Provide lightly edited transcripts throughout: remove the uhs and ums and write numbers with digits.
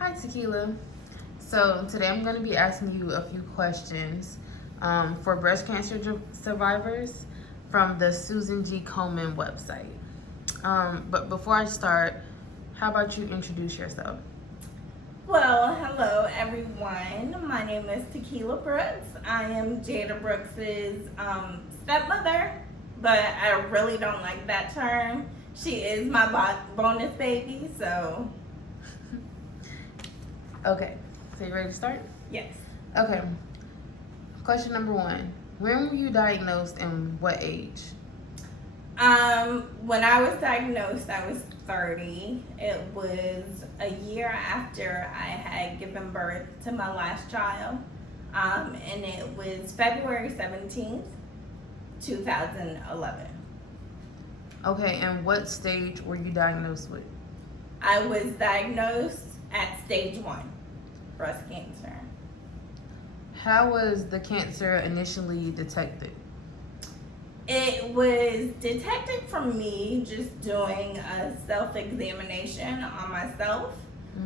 Hi, Tequila. So today I'm going to be asking you a few questions for breast cancer survivors from the Susan G. Komen website. But before I start, how about you introduce yourself? Well, hello everyone. My name is Tequila Brooks. I am Jada Brooks's stepmother, but I really don't like that term. She is my bonus baby, so Okay, so you ready to start? yes. Okay, question number one. When were you diagnosed and what age? When I was diagnosed, I was 30. It was a year after I had given birth to my last child, and it was February 17th, 2011. Okay, and what stage were you diagnosed with? I was diagnosed at stage 1, breast cancer. How was the cancer initially detected? It was detected from me just doing a self-examination on myself.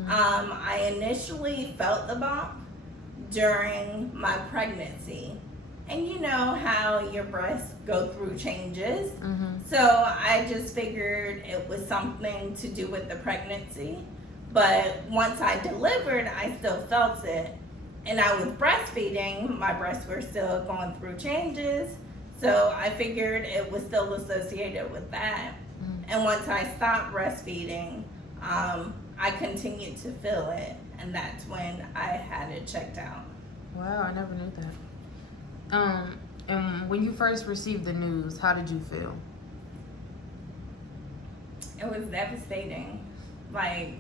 I initially felt the bump during my pregnancy. And you know how your breasts go through changes. So I just figured it was something to do with the pregnancy. But once I delivered, I still felt it. And I was breastfeeding, my breasts were still going through changes. So I figured it was still associated with that. And once I stopped breastfeeding, I continued to feel it. And that's when I had it checked out. Wow, I never knew that. And when you first received the news, how did you feel? It was devastating, like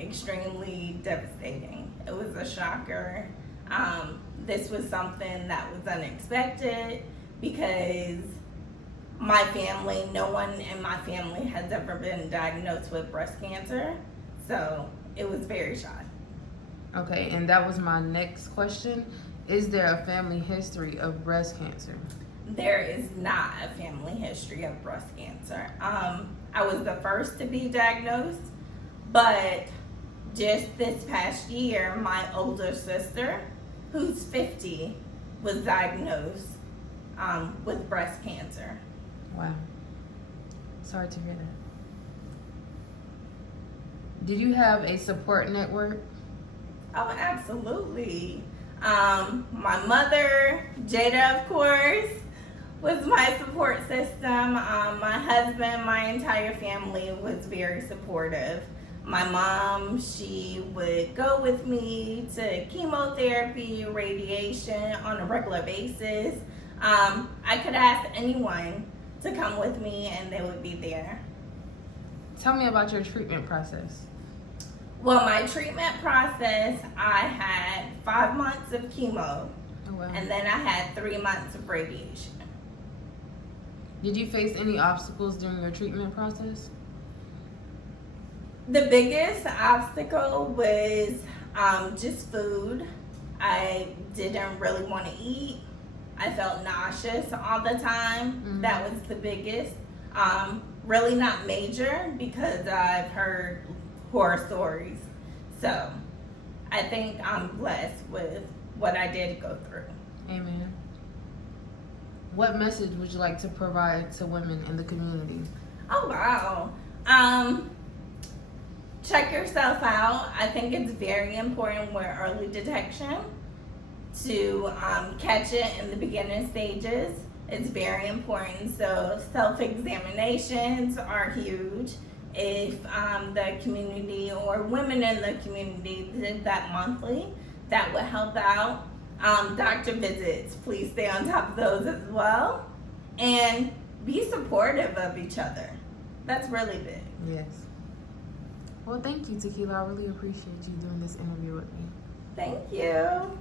extremely devastating. It was a shocker. This was something that was unexpected because my family, no one in my family has ever been diagnosed with breast cancer. So it was very shocking. Okay, and that was my next question. Is there a family history of breast cancer? There is not a family history of breast cancer. I was the first to be diagnosed, but just this past year, my older sister, who's 50, was diagnosed with breast cancer. Wow. Sorry to hear that. Did you have a support network? Oh, absolutely. My mother, Jada, of course, was my support system. My husband, my entire family was very supportive. My mom, she would go with me to chemotherapy, radiation on a regular basis. I could ask anyone to come with me and they would be there. Tell me about your treatment process. Well, my treatment process, I had 5 months of chemo, Oh, wow. and then I had 3 months of radiation. Did you face any obstacles during your treatment process? The biggest obstacle was just food. I didn't really want to eat. I felt nauseous all the time. That was the biggest. Really not major because I've heard horror stories. So I think I'm blessed with what I did go through. Amen. What message would you like to provide to women in the community? Oh, wow. Check yourself out. I think it's very important with early detection to catch it in the beginning stages. It's very important. So self-examinations are huge. If the community or women in the community did that monthly, that would help out. Doctor visits, please stay on top of those as well. And be supportive of each other. That's really big. Yes. Well, thank you, Tequila. I really appreciate you doing this interview with me. Thank you.